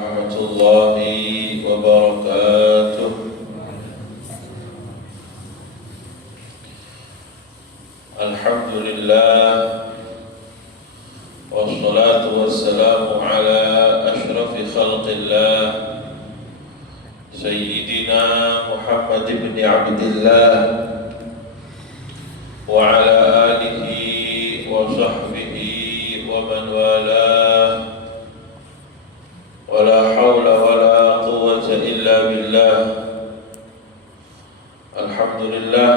warahmatullahi wabarakatuh. Alhamdulillah, wassalatu wassalamu ala ashrafi khalqillah, Sayyidina Muhammad ibn Abdillah wa ala alihi wa sahbihi wa man walah. Wala hawla wala quwwata illa billah. Alhamdulillah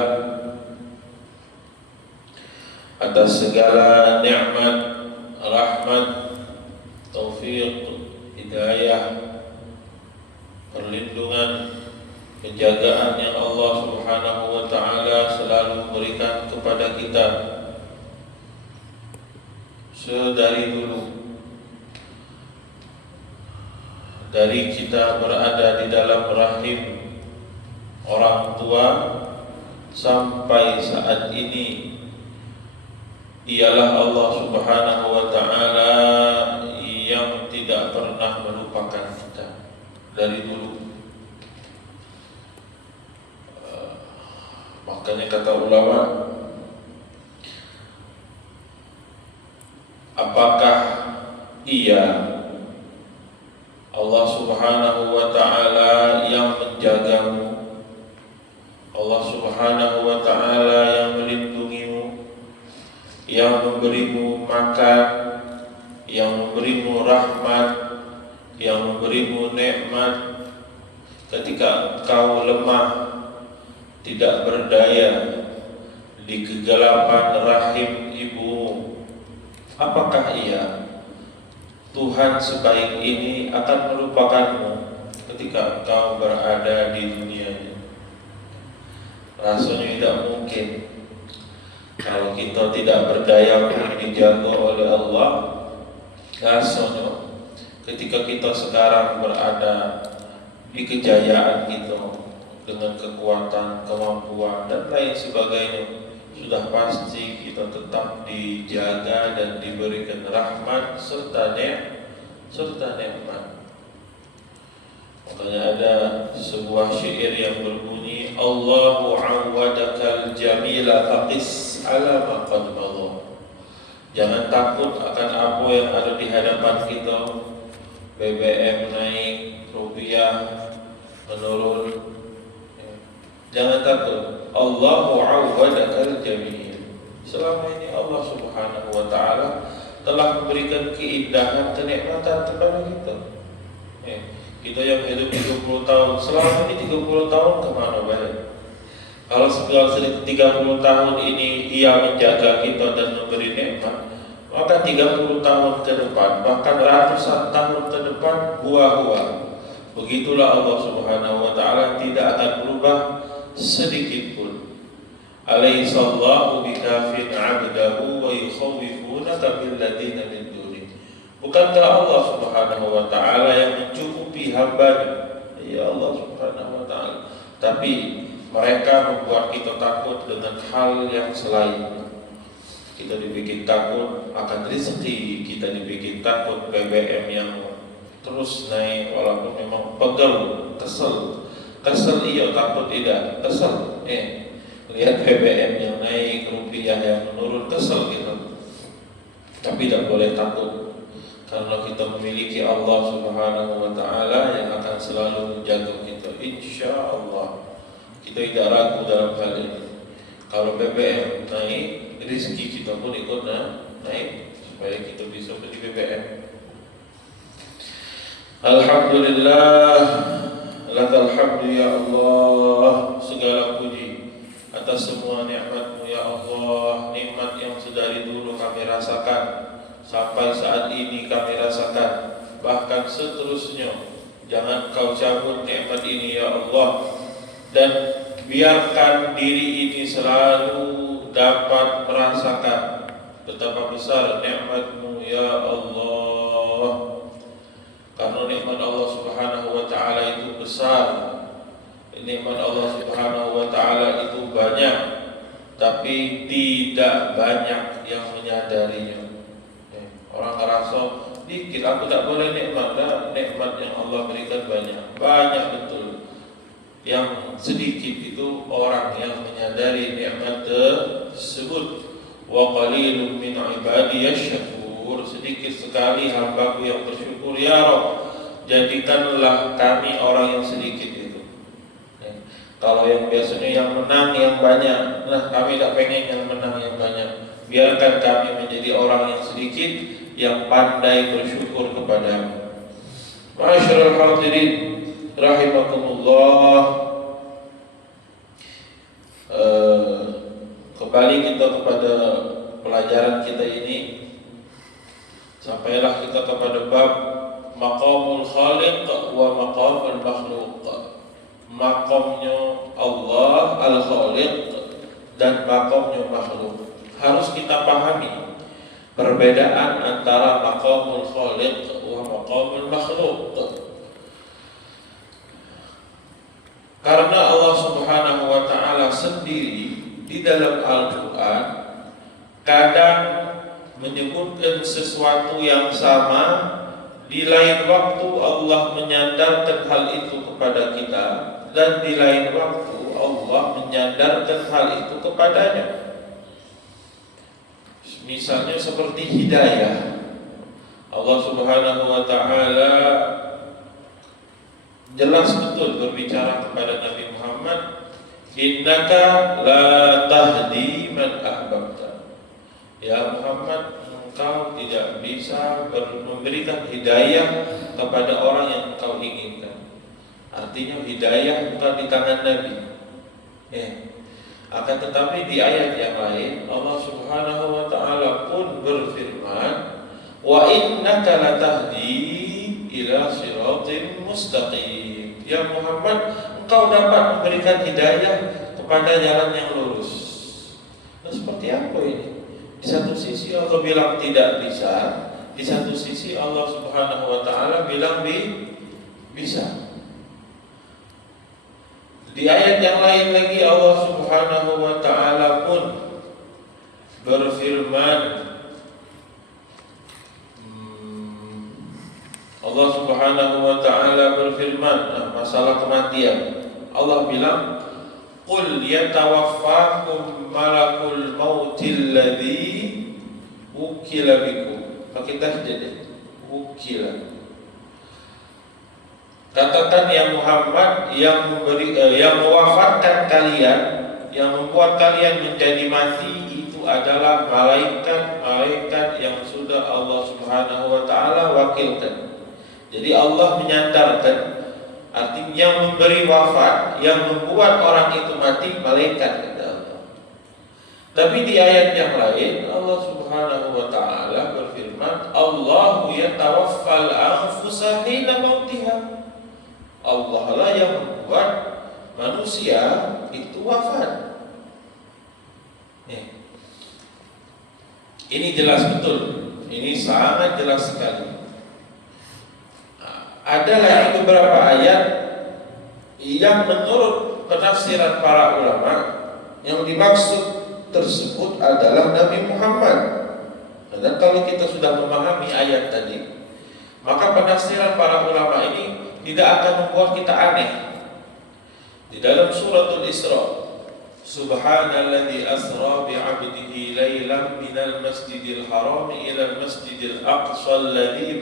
atas segala nikmat, rahmat, taufik, hidayah, perlindungan, penjagaan yang Allah Subhanahu wa taala selalu berikan kepada kita sedari dulu. Dari kita berada di dalam rahim orang tua sampai saat ini, ialah Allah Subhanahu wa ta'ala yang tidak pernah melupakan kita dari dulu. Makanya kata ulama, apakah ia Allah Subhanahu wa ta'ala yang menjagamu, Allah Subhanahu wa ta'ala yang melindungimu, yang memberimu makan, yang memberimu rahmat, yang memberimu nikmat ketika kau lemah, tidak berdaya di kegelapan rahim ibumu? Apakah ia, Tuhan sebaik ini, akan melupakanmu ketika engkau berada di dunia ini? Rasanya tidak mungkin. Kalau kita tidak berdaya pun dijaga oleh Allah, rasanya ketika kita sekarang berada di kejayaan kita dengan kekuatan, kemampuan dan lain sebagainya, sudah pasti kita tetap dijaga dan diberikan rahmat serta nikmat. Makanya ada sebuah syair yang berbunyi, Allahu awwadakal jamila faqis ala ma qad madha. Jangan takut akan apa yang ada di hadapan kita. BBM naik, rupiah menurun. Jangan takut. Allahu awwadakal jamil. Selama ini Allah Subhanahu wa ta'ala telah memberikan keindahan, kenikmatan kepada kita. Kita yang hidup 30 tahun, selama ini 30 tahun kemana balik? Kalau segala 30 tahun ini Ia menjaga kita dan memberi nikmat, maka 30 tahun ke depan, bahkan ratusan tahun ke depan, buah-buah. Begitulah Allah Subhanahu wa ta'ala tidak akan berubah sedikit pun. Alaihissallahu bikafin 'abdahu wa yukhawifunaka billadina min duni. Bukankah Allah Subhanahu wa ta'ala yang mencukupi hambanya? Ya Allah Subhanahu wa ta'ala. Tapi mereka membuat kita takut dengan hal yang selain. Kita dibikin takut akan rezeki, kita dibikin takut BBM yang terus naik, walaupun memang pegel, kesel iya, takut tidak, kesel. Lihat BBM yang naik, rupiah yang menurun, kesel gitu. Tapi tidak boleh takut, karena kita memiliki Allah Subhanahu wa ta'ala yang akan selalu menjaga kita. Insya Allah kita tidak ragu dalam hal ini. Kalau BBM naik, rezeki kita pun ikut naik, supaya kita bisa beli BBM. Alhamdulillah, lakal hamdu ya Allah. Segala puji atas semua nikmat-Mu ya Allah. Nikmat yang sedari dulu kami rasakan, sampai saat ini kami rasakan, bahkan seterusnya. Jangan Kau cabut nikmat ini ya Allah, dan biarkan diri ini selalu dapat merasakan betapa besar nikmat-Mu ya Allah. Karena nikmat Allah Subhanahu wa ta'ala itu besar, nikmat Allah Subhanahu wa ta'ala itu banyak, tapi tidak banyak yang menyadarinya. Orang ngerasa dikit, aku tak boleh nikmat. Dan nikmat yang Allah berikan banyak betul. Yang sedikit itu orang yang menyadari nikmat tersebut. Wa qalilun min ibadiyasy syakur. Sedikit sekali hambaku yang bersyukur. Ya Rabb, jadikanlah kami orang yang sedikit itu. Kalau yang biasanya yang menang yang banyak, nah kami tak pengen yang menang yang banyak. Biarkan kami menjadi orang yang sedikit, yang pandai bersyukur kepadamu. Ma'asyiral hadirin rahimakumullah. Kembali kita kepada pelajaran kita ini. Sampailah kita kepada bab maqamul khaliq wa maqamul makhluq. Maqamnya Allah al-Khaliq dan maqamnya makhluk. Harus kita pahami perbedaan antara maqamul khaliq wa maqamul makhluk. Karena Allah Subhanahu wa taala sendiri di dalam Al-Qur'an kadang menyebutkan sesuatu yang sama, di lain waktu Allah menyandarkan hal itu kepada kita, dan di lain waktu Allah menyandarkan hal itu kepadanya. Misalnya seperti hidayah. Allah Subhanahu wa taala jelas betul berbicara kepada Nabi Muhammad, innaka la tahdi man ahbabta. Ya Muhammad, engkau tidak bisa memberikan hidayah kepada orang yang engkau inginkan. Artinya hidayah bukan di tangan Nabi. Akan tetapi di ayat yang lain Allah Subhanahu wa taala pun berfirman, wa innaka latahdi ila siratim mustaqim. Ya Muhammad, engkau dapat memberikan hidayah kepada jalan yang lurus. Nah, seperti apa ini? Di satu sisi Allah bilang tidak bisa, di satu sisi Allah Subhanahu wa taala bilang bisa. Di ayat yang lain lagi Allah Subhanahu wa taala pun berfirman, Allah Subhanahu wa taala berfirman masalah kematian. Allah bilang, qul yatawaffakum malakul mautil ladzi wukila bikum. Pakai tasdid, wukila. Katakan ya Muhammad, yang mewafatkan kalian, yang membuat kalian menjadi mati itu adalah malaikat yang sudah Allah Subhanahu wa taala wakilkan. Jadi Allah menyandarkan, artinya yang memberi wafat, yang membuat orang itu mati malaikat, kata Allah. Tapi di ayat yang lain Allah Subhanahu wa taala berfirman, Allahu yatawaffal anfusa hina mautiha. Allah lah yang membuat manusia itu wafat. Ini jelas betul. Ini sangat jelas sekali. Ada lagi beberapa ayat yang menurut penafsiran para ulama yang dimaksud tersebut adalah Nabi Muhammad. Dan kalau kita sudah memahami ayat tadi, maka penafsiran para ulama ini tidak akan membuat kita aneh. Di dalam suratul Isra, Subhanalladzi asra bi'abdihi lailan minal masjidil haram ila al-masjidil aqsa alladzi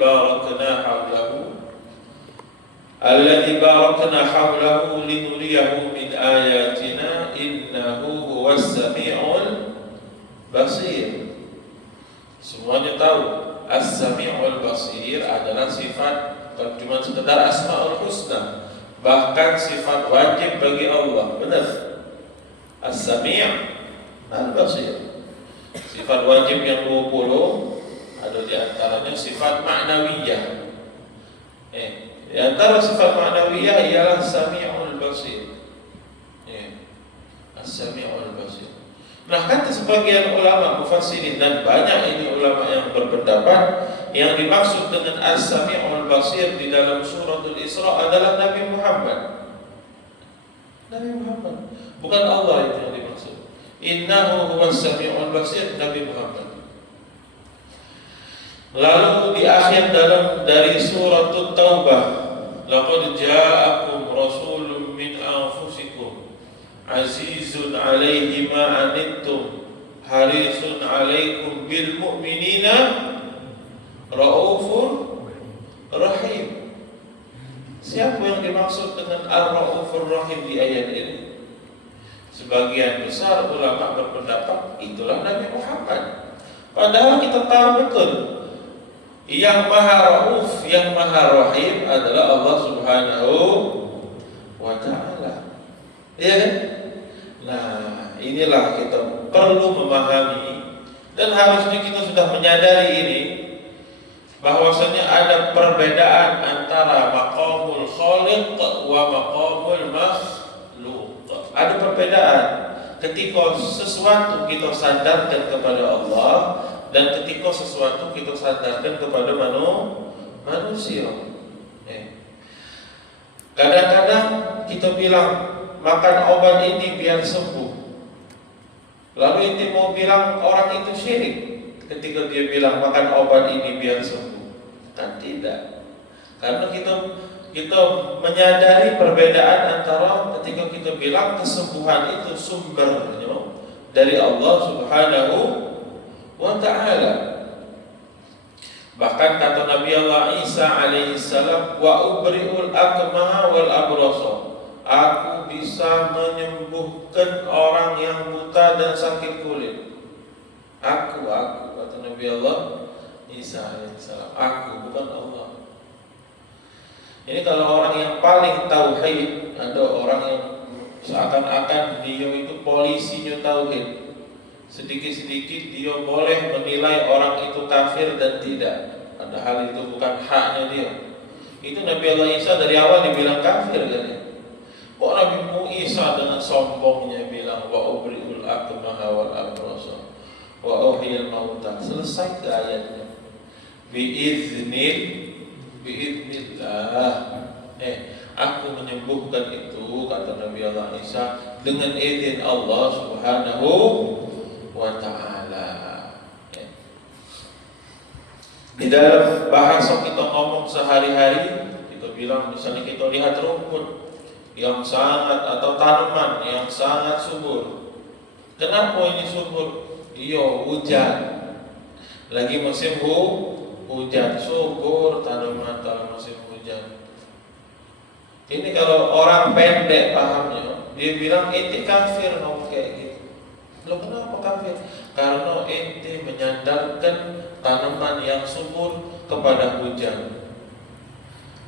barakna hawlahu linuriyahu min ayatina innahu huwas sami'ul basir. Semuanya tahu as-sami'ul basir adalah sifat, bukan cuma sekedar asmaul husna, bahkan sifat wajib bagi Allah. Benar? As-sami' al-basir. Sifat wajib yang 20 ada di antaranya sifat ma'nawiyah. Di antara sifat ma'nawiyah ialah sami'ul basir. As-sami'ul basir. Nah, kata sebagian ulama mufassirin dan banyak ini ulama yang berpendapat yang dimaksud dengan As-Sami'ul Basir di dalam suratul Isra adalah Nabi Muhammad. Nabi Muhammad, bukan Allah itu yang dimaksud. Innahu huwas sami'ul basir, Nabi Muhammad. Lalu di akhir dari suratul Taubah, laqad ja'akum rasulun min anfusikum azizun 'alaihi ma anittum harisun 'alaikum bil mu'minina raufur rahim. Siapa yang dimaksud dengan Ar-Raufur Rahim di ayat ini? Sebagian besar ulama berpendapat itulah Nabi Muhammad. Padahal kita tahu betul yang Maha Rauf, yang Maha Rahim adalah Allah Subhanahu wa Ta'ala. Iya kan? Nah, inilah kita perlu memahami dan harusnya kita sudah menyadari ini, bahwasanya ada perbedaan antara maqamul khaliq wa maqamul makhluk. Ada perbedaan ketika sesuatu kita sandarkan kepada Allah dan ketika sesuatu kita sandarkan kepada manusia. Kadang-kadang kita bilang makan obat ini biar sembuh, lalu itu mau bilang orang itu syirik ketika dia bilang makan obat ini biar sembuh. Kan tidak. Karena kita menyadari perbedaan antara ketika kita bilang kesembuhan itu sumbernya dari Allah Subhanahu wa Ta'ala. Bahkan kata Nabi Allah Isa alaihissalam, wa ubri'ul akmaha wal abrasa, aku bisa menyembuhkan orang yang buta dan sakit kulit. Aku kata Nabi Allah Isa alaihissalam, aku, bukan Allah. Ini kalau orang yang paling tauhid, ada orang yang seakan-akan dia itu polisinya tauhid. Sedikit-sedikit dia boleh menilai orang itu kafir dan tidak, padahal itu bukan haknya dia. Itu Nabi Allah Isa dari awal dibilang kafir kan ya. Kok Nabi Isa dengan sombongnya bilang wa ubri'ul akmaha wal abrasa wa uhyil mauta. Selesai ke ayatnya. Biiznillah. Aku menyembuhkan itu, kata Nabi Allah Isa, dengan izin Allah Subhanahu wa Ta'ala. Di dalam bahasa kita ngomong sehari-hari, kita bilang misalnya kita lihat rumput yang sangat atau tanaman yang sangat subur. Kenapa ini subur? Iya, hujan. Lagi musim hujan, subur tanaman kalau musim hujan. Ini kalau orang pendek pahamnya, dia bilang ente kafir ngomong kayak gitu. Loh, kenapa kafir? Karena ente menyandarkan tanaman yang subur kepada hujan.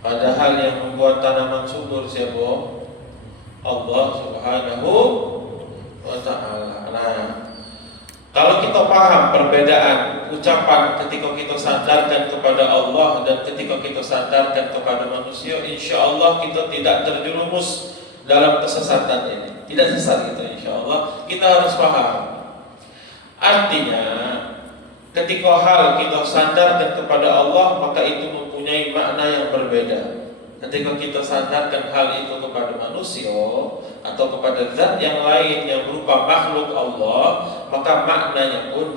Padahal yang membuat tanaman subur siapa? Allah Subhanahu wa Ta'ala. Nah, kalau kita paham perbedaan ucapan ketika kita sandarkan kepada Allah dan ketika kita sandarkan kepada manusia, insya Allah kita tidak terjerumus dalam kesesatan ini. Tidak sesat itu insya Allah. Kita harus paham. Artinya, ketika hal kita sandarkan kepada Allah, maka itu mempunyai makna yang berbeda. Ketika kita sandarkan hal itu kepada manusia atau kepada zat yang lain yang berupa makhluk Allah, maka maknanya pun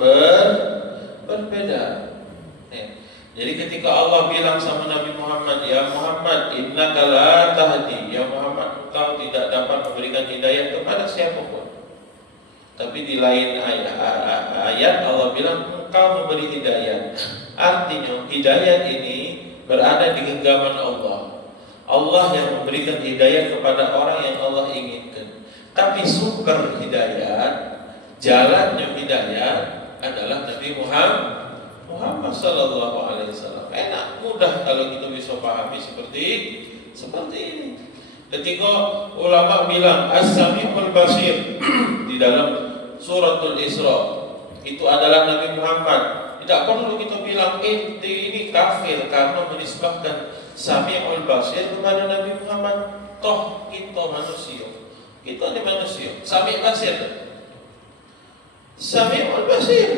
berbeda. Jadi ketika Allah bilang sama Nabi Muhammad, ya Muhammad, innaka la tahdi, ya Muhammad, engkau tidak dapat memberikan hidayah kepada siapapun. Tapi di lain ayat Allah bilang engkau memberi hidayah. Artinya hidayah ini berada di genggaman Allah. Allah yang memberikan hidayah kepada orang yang Allah inginkan. Tapi sumber hidayah, jalannya hidayah adalah Nabi Muhammad sallallahu alaihi wasallam. Enak, mudah kalau kita bisa pahami seperti ini. Ketika ulama bilang As-Sami'ul Basir di dalam suratul Isra, itu adalah Nabi Muhammad. Tidak perlu kita bilang ini kafir karena menisbahkan Sami'ul Basir kepada Nabi Muhammad. Toh kita manusia. Kita ini manusia. Sami' Basir. Sami'ul Basir.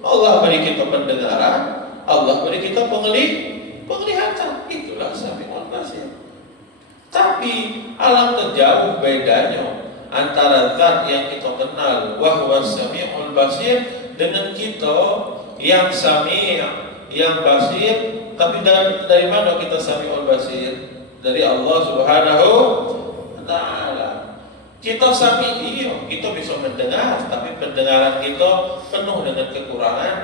Allah beri kita pendengaran, Allah beri kita penglihatan. Itulah Sami'ul Basir. Tapi alangkah jauh bedanya antara zat yang kita kenal wahwa Sami'ul Basir dengan kita yang Sami', yang Basir. Tapi dari mana kita Sami'ul Basir? dari Allah Subhanahu wa taala. Kita sami kita bisa mendengar, tapi pendengaran kita penuh dengan kekurangan.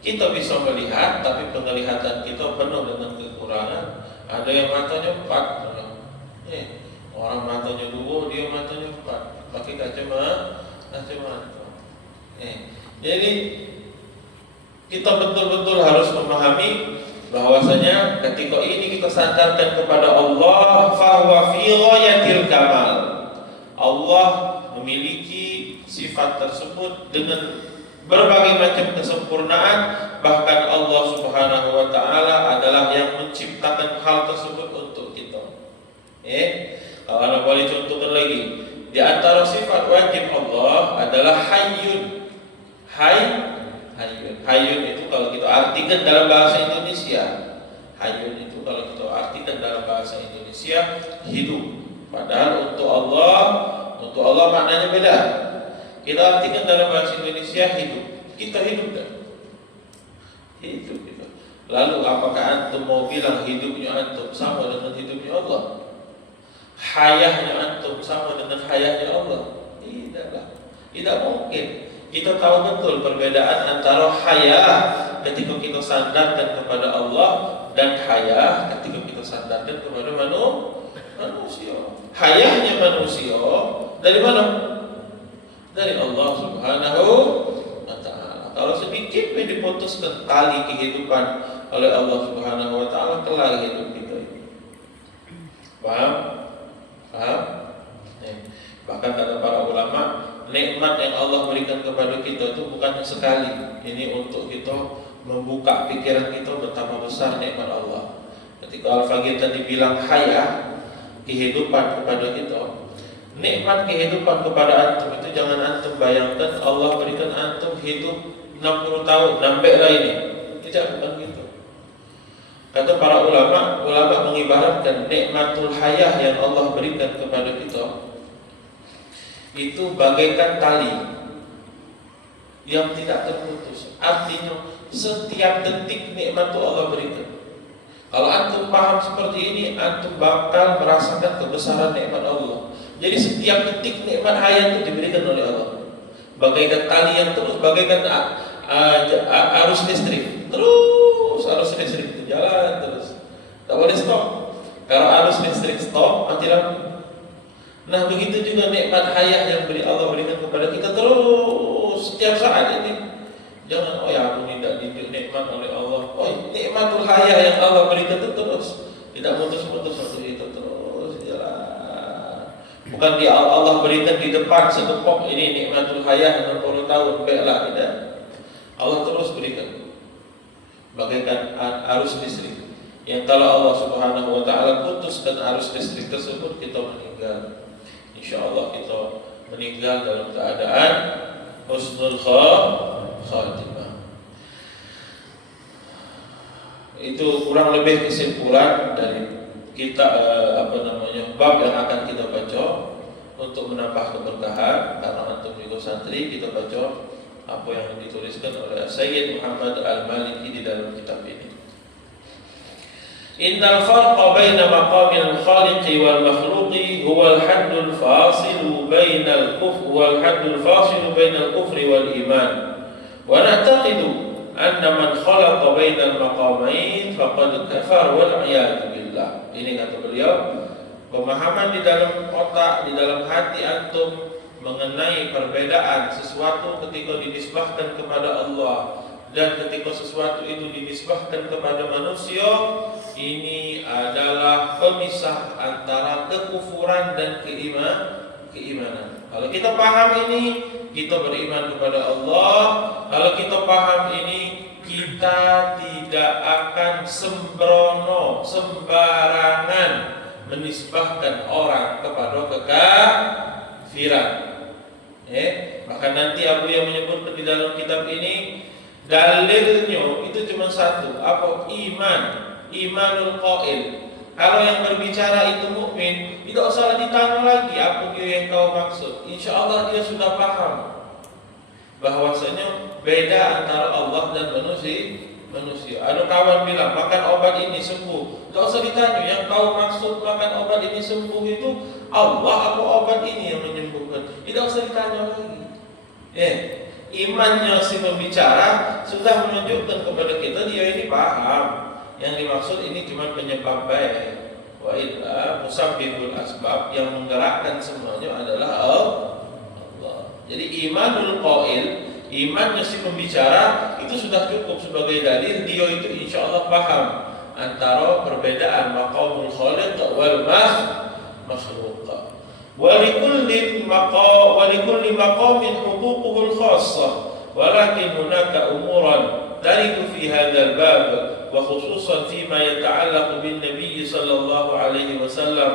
Kita bisa melihat, tapi penglihatan kita penuh dengan kekurangan. Ada yang matanya 4, orang matanya 2, dia matanya 4, pakai kacamata. Jadi kita betul-betul harus memahami bahwasanya ketika ini kita sandarkan kepada Allah, fahuwa fi ghayatil kamal. Allah memiliki sifat tersebut dengan berbagai macam kesempurnaan. Bahkan Allah Subhanahu wa taala adalah yang menciptakan hal tersebut untuk kita. Kalau anda boleh contohkan lagi, di antara sifat wajib Allah adalah hayyun. Hayyun itu kalau kita artikan dalam bahasa Indonesia, hayyun itu kalau kita artikan dalam bahasa Indonesia hidup. Padahal untuk Allah maknanya beda. Kita artikan dalam bahasa Indonesia hidup. Kita hidup kan? Hidup kita. Lalu apakah antum mau bilang hidupnya antum sama dengan hidupnya Allah? Hayahnya antum sama dengan hayahnya Allah? Tidaklah. Tidak mungkin. Kita tahu betul perbedaan antara hayah ketika kita sandarkan kepada Allah dan hayah ketika kita sandarkan kepada manusia. Hayahnya manusia dari mana? Dari Allah Subhanahu wa taala. Kalau sedikit pun diputuskan tali kehidupan oleh Allah Subhanahu wa taala, kelar hidup kita ini. Paham? Bahkan kata para ulama, nikmat yang Allah berikan kepada kita itu bukan sekali. Ini untuk kita membuka pikiran kita betapa besar nikmat Allah. Ketika Al-Faqih tadi bilang hayah, kehidupan kepada kita, nikmat kehidupan kepada antum itu jangan antum bayangkan Allah berikan antum hidup 60 tahun, nambah lah ini. Tidak, bukan gitu. Kata para ulama mengibaratkan nikmatul hayah yang Allah berikan kepada kita itu bagaikan tali yang tidak terputus. Artinya setiap detik nikmat itu Allah berikan. Kalau antum paham seperti ini, antum bakal merasakan kebesaran nikmat Allah. Jadi setiap detik nikmat hayat itu diberikan oleh Allah. Bagaikan tali yang terus, bagaikan arus listrik. Terus arus listrik itu jalan terus. Tak boleh stop. Kalau arus listrik stop, mati lampu. Nah begitu juga nikmat hayat yang Allah berikan kepada kita terus setiap saat ini. Jangan, aku tidak dinikmat oleh Allah. Nikmatul hayat yang Allah berikan itu terus, tidak putus-putus seperti itu, terus jalan. Bukan Allah berikan di depan setepok ini nikmatul hayat 60 tahun, baiklah, tidak. Allah terus berikan. Bagaikan arus listrik yang kalau Allah Subhanahu wa taala putuskan arus listrik tersebut, kita meninggal. Insyaallah kita meninggal dalam keadaan husnul khatimah. Itu kurang lebih kesimpulan dari kita bab yang akan kita baca untuk menambah keberkahan. Karena antum juga santri, kita baca apa yang dituliskan oleh Sayyid Muhammad Al-Maliki di dalam kitab ini. Innal farqa baina maqamil khaliqi wal makhluqi huwal haddul fasilu bainal kufri wal haddul fasilu bainal kufri wal iman. Wa na'taqidu anna man khalaqa bainal maqamain faqad kafar wal iyad billah. Ini kata beliau, pemahaman di dalam otak, di dalam hati antum mengenai perbedaan sesuatu ketika dinisbahkan kepada Allah dan ketika sesuatu itu dinisbahkan kepada manusia, ini adalah pemisah antara kekufuran dan keimanan. Kalau kita paham ini, kita beriman kepada Allah. Kalau kita paham ini, kita tidak akan sembrono, sembarangan menisbahkan orang kepada kekafiran. Bahkan nanti Abu yang menyebutkan di dalam kitab ini, dalilnya itu cuma satu, apa? Imanul qail. Kalau yang berbicara itu mukmin, tidak usah ditanya lagi apa dia yang kau maksud. Insya Allah dia sudah paham bahwasanya beda antara Allah dan manusia. Ada kawan bilang makan obat ini sembuh. Gak usah ditanya, yang tahu maksud makan obat ini sembuh itu Allah apa obat ini yang menyembuhkan. Tidak usah ditanya lagi. Imannya si pembicara sudah menunjukkan kepada kita dia ini paham. Yang dimaksud ini cuma penyebab baik. Wa illa musabbibul asbab, yang menggerakkan semuanya adalah Allah. Jadi imanul qail, imannya si pembicara itu sudah cukup sebagai dalil dia itu insya Allah paham antara perbedaan maqamul khaliq wal makhluq. Wa likulli maqamin huququhul khassah, walakin hunaka umuran taridu fi hadzal bab, وخصوصا فيما يتعلق بالنبي صلى الله عليه وسلم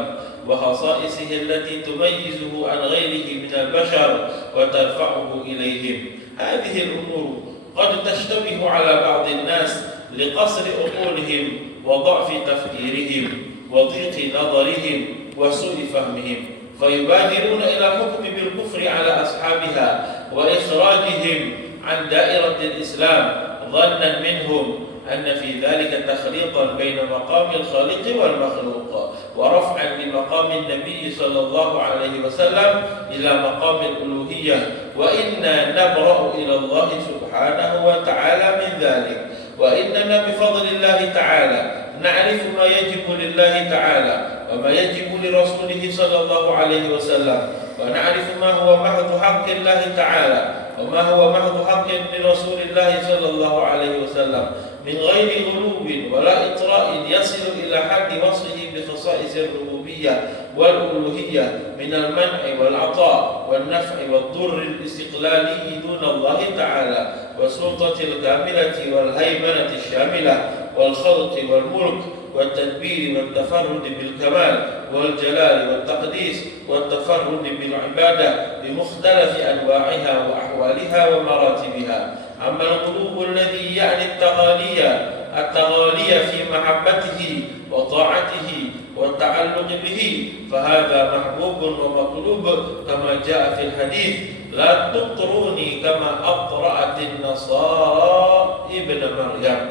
وخصائصه التي تميزه عن غيره من البشر وترفعه إليهم. هذه الأمور قد تشتبه على بعض الناس لقصر عقولهم وضعف تفكيرهم وضيق نظرهم وسوء فهمهم، فيبادرون إلى الحكم بالكفر على أصحابها وإخراجهم عن دائرة الإسلام ظنا منهم أن في ذلك تخليطا بين مقام الخالق والمخلوق ورفعا لمقام النبي صلى الله عليه وسلم إلى مقام الألوهية، وإنا نبرأ إلى الله سبحانه وتعالى من ذلك، وإننا بفضل الله تعالى نعرف ما يجب لله تعالى وما يجب لرسوله صلى الله عليه وسلم، ونعرف ما هو محض حق الله تعالى وما هو محض حق لرسول الله صلى الله عليه وسلم من غير غلو ولا إطراء يصل إلى حد وصفه بخصائص الربوبية والألوهية من المنع والعطاء والنفع والضر الاستقلالي دون الله تعالى والسلطة الكاملة والهيمنة الشاملة والخلق والملك والتدبير والتفرد بالكمال والجلال والتقديس والتفرد بالعبادة بمختلف أنواعها وأحوالها ومراتبها. أما القلوب الذي يعني التغالي في محبته وطاعته والتعلق به فهذا محبوب ومطلوب كما جاء في الحديث لا تطروني كما أطرأت النصارى ابن مريم.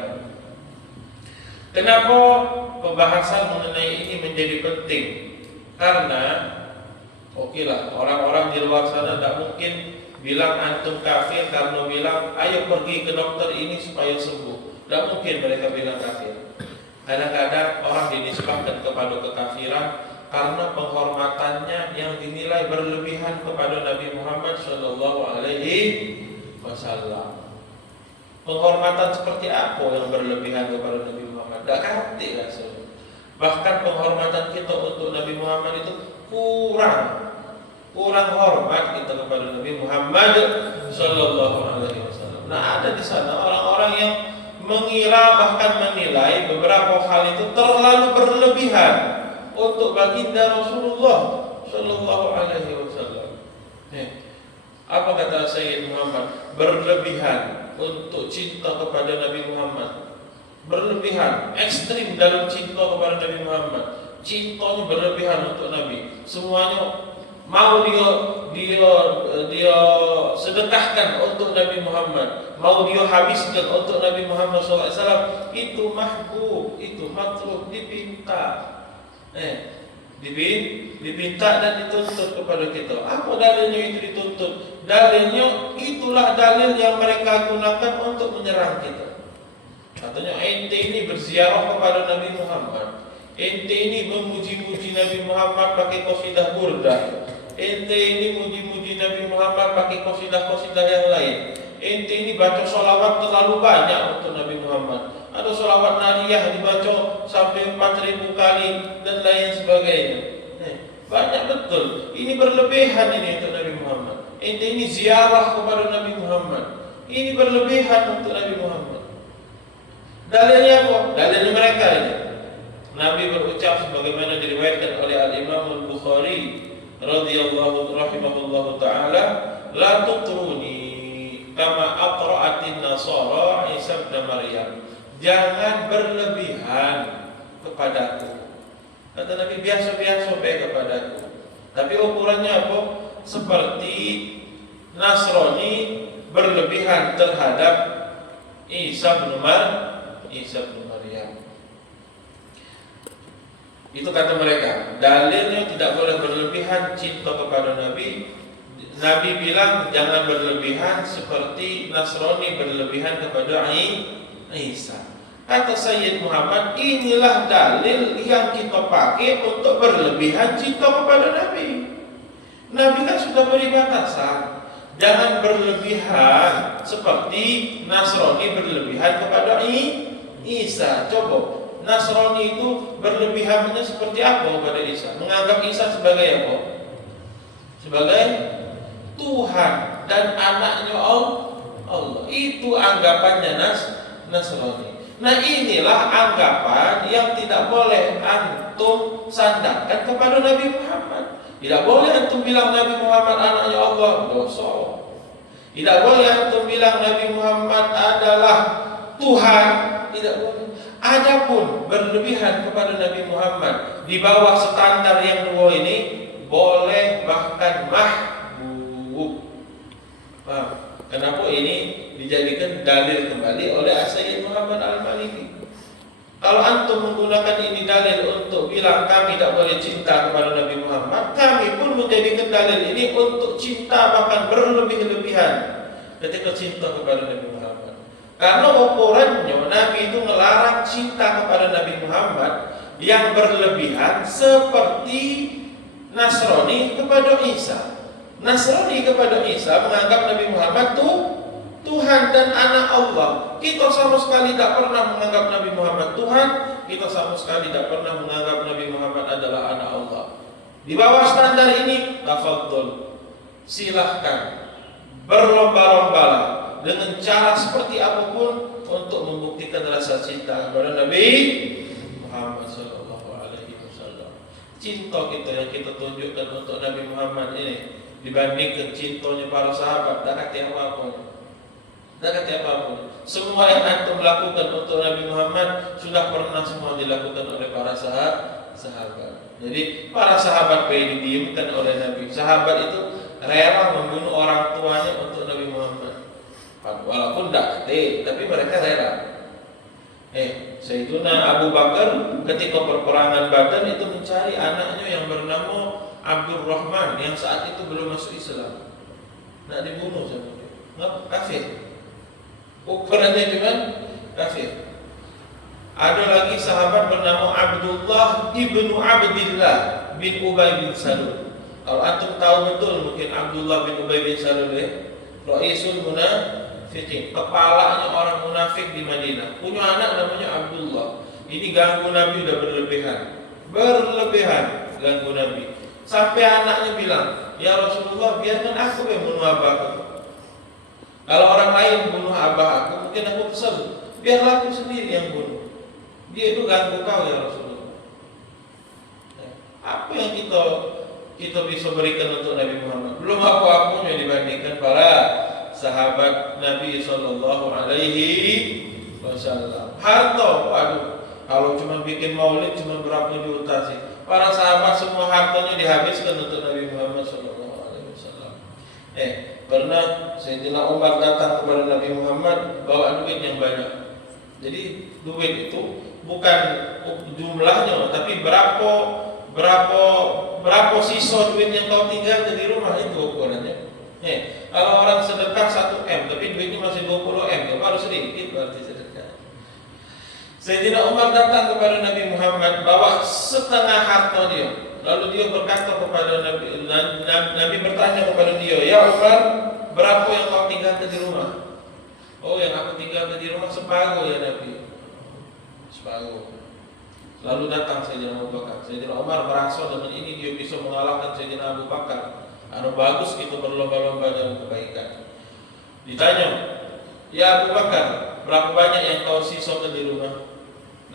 Kenapa pembahasan mengenai ini menjadi penting? Karena orang-orang di luar sana tidak mungkin bilang antum kafir karena bilang ayo pergi ke dokter ini supaya sembuh. Tidak mungkin mereka bilang kafir. Kadang-kadang orang dinisbahkan kepada kekafiran karena penghormatannya yang dinilai berlebihan kepada Nabi Muhammad Sallallahu Alaihi Wasallam. Penghormatan seperti apa yang berlebihan kepada Nabi Muhammad? Tidak ngerti rasanya. Bahkan penghormatan kita untuk Nabi Muhammad itu kurang hormat kita kepada Nabi Muhammad Sallallahu Alaihi Wasallam. Nah, ada di sana orang-orang yang mengira bahkan menilai beberapa hal itu terlalu berlebihan untuk baginda Rasulullah Sallallahu Alaihi Wasallam. Apa kata Sayyid Muhammad? Berlebihan untuk cinta kepada Nabi Muhammad, berlebihan, ekstrim dalam cinta kepada Nabi Muhammad. Cintanya berlebihan untuk Nabi. Semuanya mau dia sedekahkan untuk Nabi Muhammad, mau dia habiskan untuk Nabi Muhammad SAW. Itu mahbub, itu matlub, dipinta, dipinta dan dituntut kepada kita. Apa dalilnya itu dituntut? Dalilnya itulah dalil yang mereka gunakan untuk menyerang kita. Katanya ente ini berziarah kepada Nabi Muhammad, ente ini memuji-muji Nabi Muhammad pakai qasidah burdah, ente ini muji-muji Nabi Muhammad pakai qasidah-qasidah yang lain, ente ini baca sholawat terlalu banyak untuk Nabi Muhammad, ada sholawat nariyah dibaca sampai 4.000 kali dan lain sebagainya. Banyak betul. Ini berlebihan ini untuk Nabi Muhammad. Ente ini ziarah kepada Nabi Muhammad, ini berlebihan untuk Nabi Muhammad. Dalilnya apa? Dalilnya mereka ini. Nabi berucap sebagaimana diriwayatkan oleh Al-Imam Al-Bukhari rahimahullahu taala, la tutruni kama aqra'atin nasara Isa bin Maryam. Jangan berlebihan kepadaku. Kata Nabi, biasa-biasa baik kepadaku. Tapi ukurannya apa? Seperti Nasrani berlebihan terhadap Isa bin Isa bin Maryam. Itu kata mereka, dalilnya tidak boleh berlebihan cinta kepada Nabi. Nabi bilang jangan berlebihan seperti Nasrani berlebihan kepada Isa. Kata Sayyid Muhammad, inilah dalil yang kita pakai untuk berlebihan cinta kepada Nabi. Nabi kan sudah beri batasan, jangan berlebihan seperti Nasrani berlebihan kepada Isa. Coba Nasrani itu berlebihannya seperti apa kepada Isa? Menganggap Isa sebagai apa? Sebagai Tuhan dan anaknya Allah. Itu anggapannya Nasrani. Nah, inilah anggapan yang tidak boleh antum sandarkan kepada Nabi Muhammad. Tidak boleh antum bilang Nabi Muhammad anaknya Allah, dosa. Tidak boleh antum bilang Nabi Muhammad adalah Tuhan, tidak boleh. Adapun berlebihan kepada Nabi Muhammad di bawah standar yang dua ini boleh, bahkan mahbub. Kenapa ini dijadikan dalil kembali oleh Sayyid Muhammad Al-Maliki? Kalau antum menggunakan ini dalil untuk bilang kami tidak boleh cinta kepada Nabi Muhammad, kami pun menjadikan dalil ini untuk cinta bahkan berlebih-lebihan ketika cinta kepada Nabi Muhammad. Karena ukurannya Nabi itu melarang cinta kepada Nabi Muhammad yang berlebihan seperti Nasrani kepada Isa. Nasrani kepada Isa menganggap Nabi Muhammad itu Tuhan dan anak Allah. Kita sama sekali tidak pernah menganggap Nabi Muhammad Tuhan. Kita sama sekali tidak pernah menganggap Nabi Muhammad adalah anak Allah. Di bawah standar ini, tafadhol, silahkan berlomba-lombalah dengan cara seperti apapun untuk membuktikan rasa cinta kepada Nabi Muhammad SAW. Cinta kita yang kita tunjukkan untuk Nabi Muhammad ini dibandingkan cintanya para sahabat, tak kata apapun. Semua yang antum lakukan untuk Nabi Muhammad sudah pernah semua dilakukan oleh para sahabat. Jadi para sahabat didiamkan oleh Nabi. Sahabat itu rela membunuh orang tuanya untuk Nabi Muhammad. Walaupun tidak kate, tapi mereka rela. Sayyidina Abu Bakar ketika perperangan Badar itu mencari anaknya yang bernama Abdul Rahman yang saat itu belum masuk Islam. Nak dibunuh sama dia. Kafir. Ukurannya cuman kafir. Ada lagi sahabat bernama Abdullah ibnu Abdillah bin Ubay bin Salul. Kalau antum tahu betul mungkin Abdullah bin Ubay bin Salul Raisul Munafiqin, kepalanya orang munafik di Madinah. Punya anak namanya Abdullah. Ini ganggu Nabi udah berlebihan ganggu Nabi. Sampai anaknya bilang, ya Rasulullah, biarkan aku yang bunuh abahku. Kalau orang lain bunuh abah aku, mungkin aku kesal. Biarlah aku sendiri yang bunuh. Dia itu ganggu kau ya Rasulullah. Apa yang kita bisa berikan untuk Nabi Muhammad? Belum apa-apanya dibandingkan para sahabat Nabi Sallallahu Alaihi Wasallam. Harta, waduh, kalau cuma bikin maulid cuma berapa juta sih. Para sahabat semua hartanya dihabiskan untuk Nabi Muhammad Sallallahu Alaihi Wasallam. Pernah Sayyidina Umar datang kepada Nabi Muhammad bawa duit yang banyak. Jadi duit itu bukan jumlahnya, tapi berapa sisa duit yang kau tinggalkan di rumah, itu ukurannya. Kalau orang sedekah 1 M tapi duitnya masih 20 M, itu baru sedikit berarti sedekah. Sayyidina Umar datang kepada Nabi Muhammad bawa setengah harta dia. Lalu dia berkata kepada Nabi bertanya kepada dia, ya Umar, berapa yang kau tinggalkan di rumah? Oh, yang aku tinggalkan di rumah separuh ya Nabi. Separuh. Lalu datang Sayyidina Abu Bakar. Sayyidina Umar merasa dengan ini dia bisa mengalahkan Sayyidina Abu Bakar. Bagus itu berlomba-lomba dalam kebaikan. Ditanya, ya Abu Bakar, berapa banyak yang kau sisakan di rumah?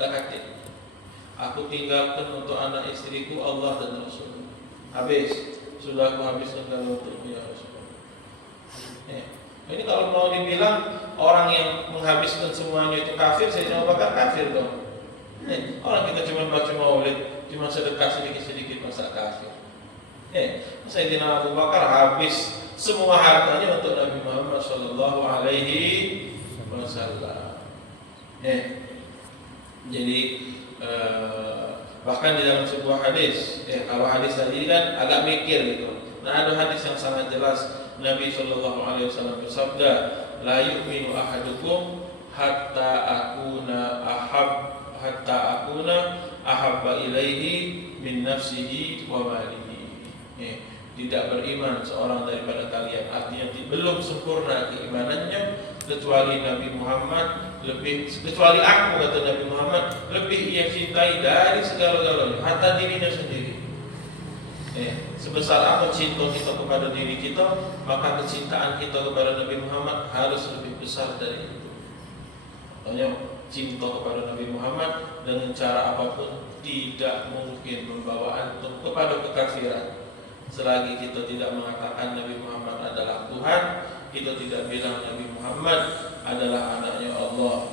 Tak kata, aku tinggalkan untuk anak istriku Allah dan Rasul. Habis, sudah aku habiskan kalau untuk ya Rasul. Ini kalau mau dibilang orang yang menghabiskan semuanya itu kafir, Sayyidina Abu Bakar kafir dong. Orang kita cuma baca maulid, cuma sedekah sedikit-sedikit masa kafir. Sayyidina Abu Bakar habis semua hartanya untuk Nabi Muhammad Sallallahu Alaihi Wasallam. Jadi bahkan di dalam sebuah hadis, kalau hadis tadi kan agak mikir gitu. Nah, ada hadis yang sangat jelas. Nabi Shallallahu Alaihi Wasallam bersabda, la yu'minu ahadukum hatta akuna ahabba ilaihi min nafsihi wa malihi. Tidak beriman seorang daripada kalian, artinya belum sempurna keimanannya kecuali Nabi Muhammad kecuali aku, kata Nabi Muhammad, lebih ia cintai dari segala-galanya, hatta dirinya sendiri. Sebesar apa cinta kita kepada diri kita, maka kecintaan kita kepada Nabi Muhammad harus lebih besar dari itu. Makanya cinta kepada Nabi Muhammad dengan cara apapun tidak mungkin membawa antum kepada kekafiran. Selagi kita tidak mengatakan Nabi Muhammad adalah Tuhan, kita tidak bilang Nabi Muhammad adalah anaknya Allah.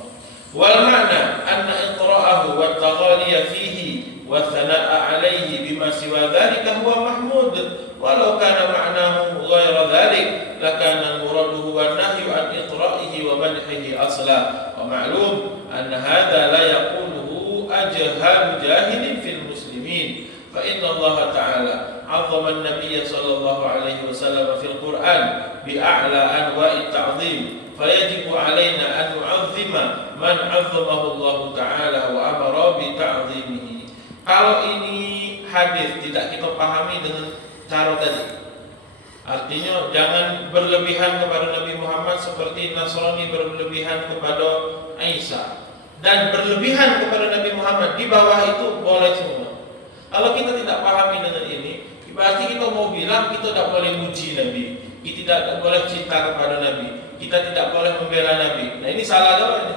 Wal ma'na anna iqra'ahu wa taghaliya fihi wa thana'a alayhi bima siwa dhalika huwa mahmud walau kana ma'nahu ghayra dhalik lakana muraduhu wan nahyu an iqra'ihi wa madhihi asla wa ma'lum anna hadha la yaquluhu ajhal jahilin fil muslimin fa inna Allah ta'ala 'azzama an-nabiy sallallahu alaihi wasallam fil Qur'an bi a'la anwa'i ta'zim fayajibu 'alaina an nu'azzima man 'azzamahu Allah ta'ala wa amara bi ta'zimihi. Kalau ini hadis tidak kita pahami dengan cara tadi, artinya jangan berlebihan kepada Nabi Muhammad seperti Nasrani berlebihan kepada Isa, dan berlebihan kepada Nabi Muhammad di bawah itu boleh semua. Kalau kita tidak pahami dengan ini, berarti kita mau bilang kita tidak boleh muji Nabi, kita tidak boleh cinta kepada Nabi, kita tidak boleh membela Nabi. Nah, ini salah doang.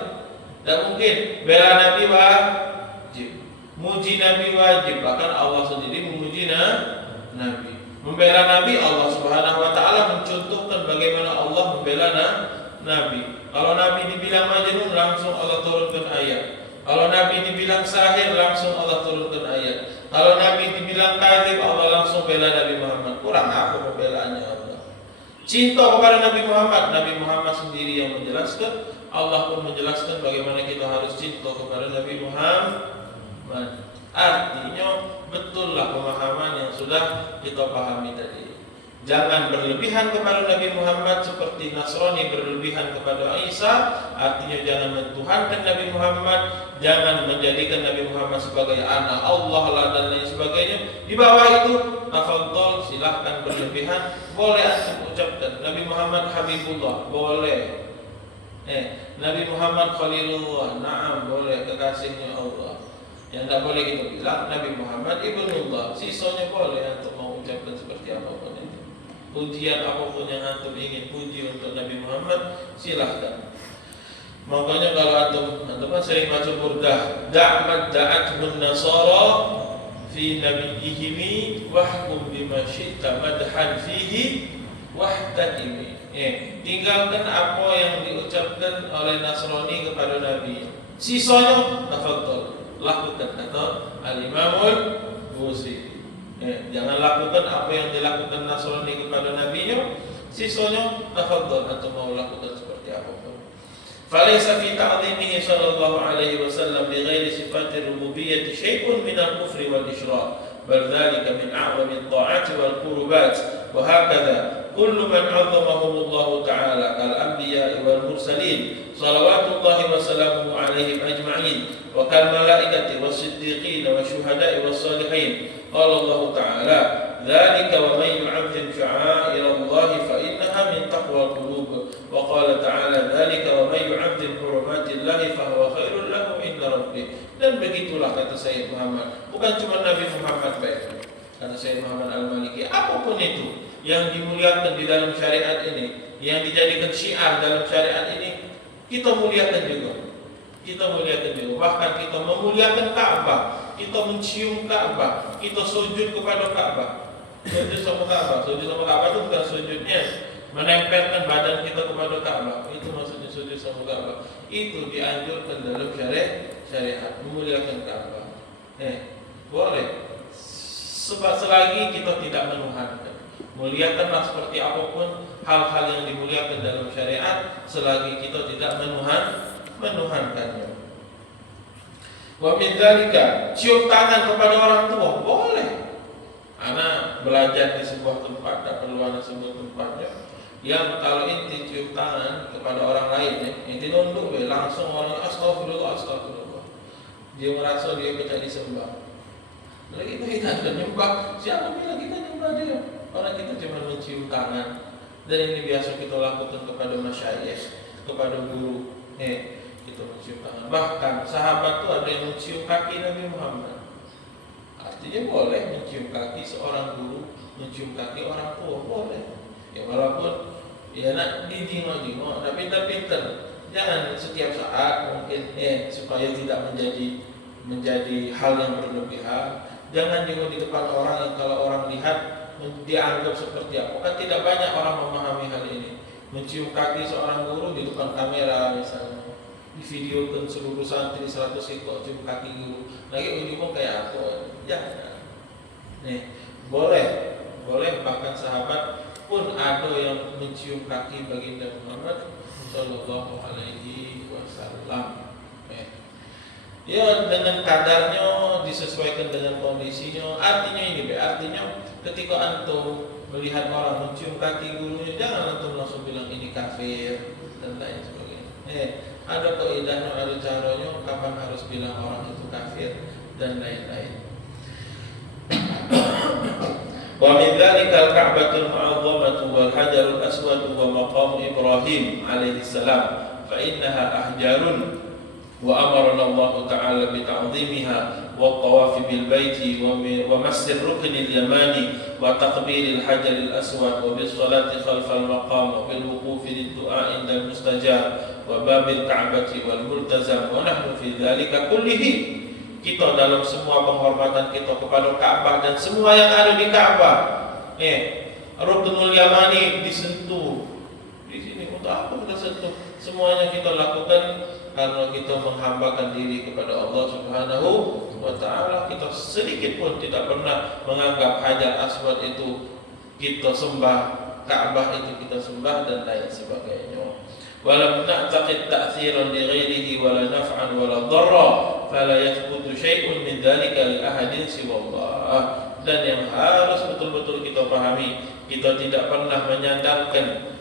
Tidak mungkin bela Nabi wajib, muji Nabi wajib, bahkan Allah sendiri memuji Nabi. Membela Nabi, Allah Subhanahu wa taala mencontohkan bagaimana Allah membela Nabi. Kalau Nabi dibilang majnun, langsung Allah turunkan ayat. Kalau Nabi dibilang sahir, langsung Allah turunkan ayat. Kalau Nabi dibilang kadzib, Allah langsung bela Nabi Muhammad. Kurang apa pembelaannya Allah? Cinta kepada Nabi Muhammad sendiri yang menjelaskan. Allah pun menjelaskan bagaimana kita harus cinta kepada Nabi Muhammad. Artinya betullah pemahaman yang sudah kita pahami tadi. Jangan berlebihan kepada Nabi Muhammad seperti Nasrani berlebihan kepada Isa. Artinya jangan mentuhankan Nabi Muhammad, jangan menjadikan Nabi Muhammad sebagai anak Allah lah dan lain sebagainya. Di bawah itu tafadhol, silahkan berlebihan. Boleh antum ucapkan Nabi Muhammad Habibullah, boleh. Nabi Muhammad Khalilullah, na'am, boleh, kekasihnya Allah. Yang tidak boleh kita bilang Nabi Muhammad Ibnullah. Sisanya boleh antum mau ucapkan seperti apapun itu. Pujian apapun yang antum ingin puji untuk Nabi Muhammad, silahkan. Makanya kalau antum kan sering baca burdah, da'mat da'atun nasara fi nabiyyihimi wahkum bima syi'ta madhan fihi wahtaqimi. Tinggalkan apa yang diucapkan oleh Nasrani kepada Nabi. Sisanya tafadhol, lakukan, kata Al-Imamul Busiri. Jangan lakukan apa yang dilakukan Nasrani kepada Nabi-nya. Sisanya tafadhol, atau mau lakukan seperti apapun. Falaysa fi ta'zimihi sallallahu alaihi wasallam bi ghairi sifatir rububiyyah syai'un min al-kufri wal isyrak, bal dzalika min a'zami at-ta'ati wal qurbat. Wa hakadha kullu man 'azzamahum Allah ta'ala kal anbiya'i wal mursalin salawatullahi wa salamuhu alaihim ajma'in wa kal malaikati was siddiqin wa syuhada'i was salihin. Qala Allah ta'ala dzalika wa man yu'azzim sya'airallahi fa innaha min taqwal qulub. Wa qala ta'ala dzalika wa man yu'azzim hurumatillahi fa huwa khairul lahu inda rabbih. Dan begitulah kata Sayyid Muhammad, bukan cuma Nabi Muhammad baik, kata Sayyid Muhammad Al-Maliki, apapun itu yang dimuliakan di dalam syariat ini, yang dijadikan syiar dalam syariat ini, kita muliakan juga. Kita muliakan juga. Bahkan kita memuliakan Ka'bah, kita mencium Ka'bah, kita sujud kepada Ka'bah. Sujud sama Ka'bah. Sujud sama Ka'bah itu bukan sujudnya menempelkan badan kita kepada Ka'bah. Itu maksudnya sujud sama Ka'bah. Itu dianjurkan dalam syariat, memuliakan Ka'bah. Boleh. Sebab selagi kita tidak menuhankan. Muliakanlah seperti apapun hal-hal yang dimuliakan dalam syariat selagi kita tidak menuhankannya. Wa min dzalika, cium tangan kepada orang tua boleh. Anak belajar di sebuah tempat, tak perlu ada sebuah tempatnya. Yang kalau inti cium tangan kepada orang lain, inti nunduk, langsung orang astagfirullah, astagfirullah. Dia merasa dia tidak disembah. Lagi kita sudah nyembah. Siapa bilang kita nyembah dia? Orang kita cuma mencium tangan. Dan ini biasa kita lakukan kepada masyayikh, kepada guru. Kita mencium tangan. Bahkan sahabat itu ada yang mencium kaki Nabi Muhammad. Artinya boleh mencium kaki seorang guru, mencium kaki orang tua boleh. Ya walaupun ya nak didino-dino, nak pintar-pintar. Jangan setiap saat mungkin supaya tidak menjadi hal yang berlebihan. Jangan juga di depan orang yang kalau orang lihat dianggap seperti apa. Kan tidak banyak orang memahami hal ini. Mencium kaki seorang guru di depan kamera misalnya, di video kan seluruh santri 100 ekor cium kaki guru. Lagi ujungnya kayak apa? Jangan. Boleh bahkan sahabat pun ada yang mencium kaki baginda Muhammad sallallahu alaihi wasallam. Ya dengan kadarnya disesuaikan dengan kondisinya. Artinya ini, artinya ketika antum melihat orang mencium kaki gurunya, jangan antum langsung bilang ini kafir dan lain sebagainya. Ada kaidahnya, ada caranya kapan harus bilang orang itu kafir dan lain-lain. Wa min dzalika al-Ka'batul Mu'azzamatu wal Hajarul Aswad wa maqam Ibrahim alaihi salam fa innaha ahjarun wa amarna Allah Ta'ala bi ta'zimiha wa tawaf bil baiti wa masir rukn al-yamani wa taqbil al-hajar al-aswad wa bis salati khalf al-maqam wa bil wuquf lid-du'a inda al-mustajab wa babil ka'bati wal multazam wa nahnu fi dzalika kullihi. Kita dalam semua penghormatan kita kepada Ka'bah dan semua yang ada di Ka'bah, Ruknul Yamani disentuh. Di sini untuk apa kita sentuh? Semuanya kita lakukan karena kita menghambakan diri kepada Allah Subhanahu wa Ta'ala. Kita sedikit pun tidak pernah menganggap Hajar Aswad itu kita sembah, Ka'bah itu kita sembah dan lain sebagainya. Walam na'taqid ta'thiran li ghairihi wala naf'an wala dharra fala yathbutu syai'un min dzalika li ahadin siwa Allah. Dan yang harus betul-betul kita pahami, kita tidak pernah menyandarkan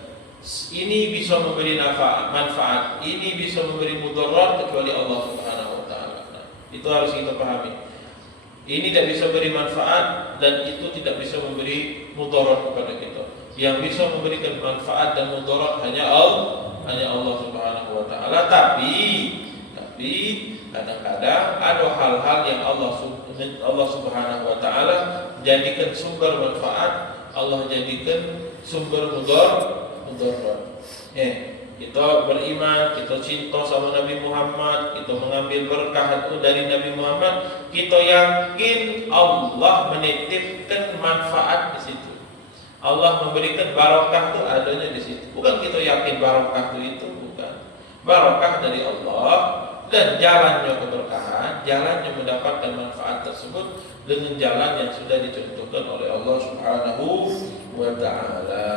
ini bisa memberi manfaat, ini bisa memberi mudarat kecuali Allah Subhanahu wa Ta'ala. Itu harus kita pahami. Ini tidak bisa memberi manfaat dan itu tidak bisa memberi mudarat kepada kita. Yang bisa memberikan manfaat dan mudarat hanya Allah Subhanahu wa Ta'ala. Tapi kadang-kadang ada hal-hal yang Allah Subhanahu wa Ta'ala jadikan sumber manfaat, Allah jadikan sumber mudarat. Kita beriman, kita cinta sama Nabi Muhammad, kita mengambil berkah itu dari Nabi Muhammad, kita yakin Allah menitipkan manfaat di situ. Allah memberikan barokah itu adanya di situ. Bukan kita yakin barokah itu bukan. Barokah dari Allah dan jalannya keberkahan, jalannya mendapatkan manfaat tersebut dengan jalan yang sudah dicontohkan oleh Allah Subhanahu wa Ta'ala.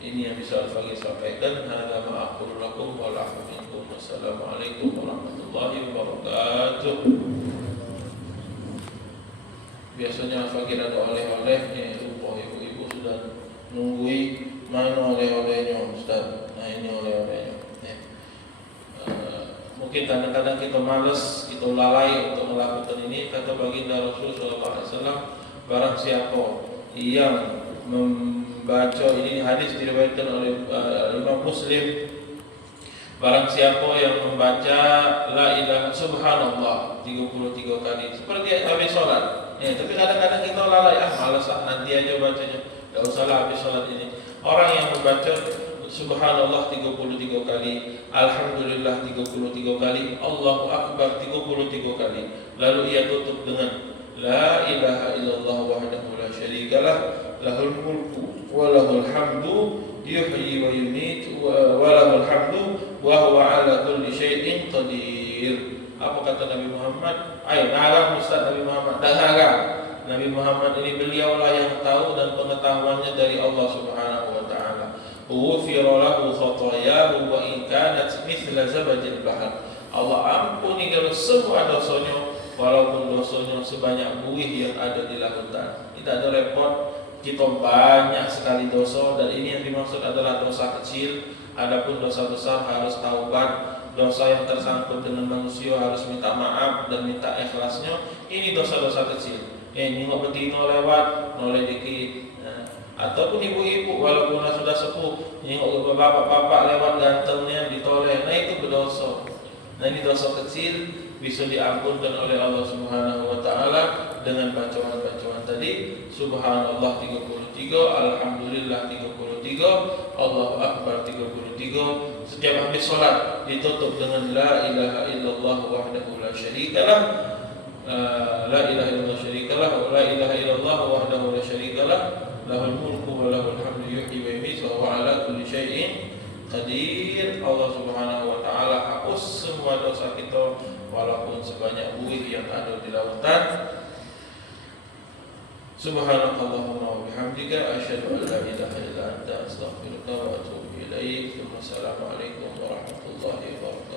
Ini yang bisa Al-Faqih sampaikan. Hadza ma aqulu lakum wa lahu minkum. Wassalamualaikum warahmatullahi wabarakatuh. Biasanya Al-Faqih ada oleh-oleh, lupa ibu-ibu sudah nunggui mana oleh-olehnya Ustaz. Nah ini oleh-olehnya. Mungkin kadang-kadang kita malas, kita lalai untuk melakukan ini. Kata baginda Rasulullah SAW, barang siapa yang membaca ini, hadis diriwayatkan oleh Imam Muslim, barang siapa yang membaca la ilaha subhanallah 33 kali seperti habis sholat. Tapi kadang-kadang kita lalai, malas nanti aja bacanya, tidak usahlah habis sholat ini. Orang yang membaca subhanallah 33 kali, alhamdulillah 33 kali, Allahu akbar 33 kali, lalu ia tutup dengan la ilaha illallah wahdahu la syarikalah lahul mulku wa lahul hamdu yuhyi wa yumiit wa lahul hamdu wa huwa ala kulli syai'in qadir. Apa kata Nabi Muhammad? Ayo ngarang Ustaz Nabi Muhammad. Dan ngarang Nabi Muhammad ini, beliaulah yang tahu dan pengetahuannya dari Allah Subhanahu wa Ta'ala. Ghufira lahu khatayahu wa in kanat mithla zabadil bahr. Allah ampuni kalau semua dosanya, walaupun dosanya sebanyak buih yang ada di lautan. Tidak ada repot. Kita banyak sekali dosa, dan ini yang dimaksud adalah dosa kecil. Adapun dosa besar harus taubat. Dosa yang tersangkut dengan manusia harus minta maaf dan minta ikhlasnya. Ini dosa-dosa kecil. Nyingok betina lewat, noleh dikit. Ataupun ibu-ibu walaupun sudah sepuh, nyingok bapak-bapak lewat gantengnya ditoleh. Nah itu berdosa. Nah ini dosa kecil bisa diampunkan oleh Allah Subhanahu wa taala dengan bacaan-bacaan tadi. Subhanallah 33, alhamdulillah 33, Allahu akbar 33. Setiap habis salat ditutup dengan la ilaha illallah wahdahu la syarikalah. La ilaha illallah syarikalah, la ilaha illallah wahdahu la syarikalah, lahul mulku wa lahul hamdu yuhyi wa yumiitu wa huwa ala kulli syai'in qadir. Allah Subhanahu wa taala hapus semua dosa kita walaupun sebanyak buih yang ada di lautan. Subhanakallahumma wa bihamdika asyhadu an la ilaha illa anta astaghfiruka wa atubu ilaik. Wassalamualaikum warahmatullahi wabarakatuh.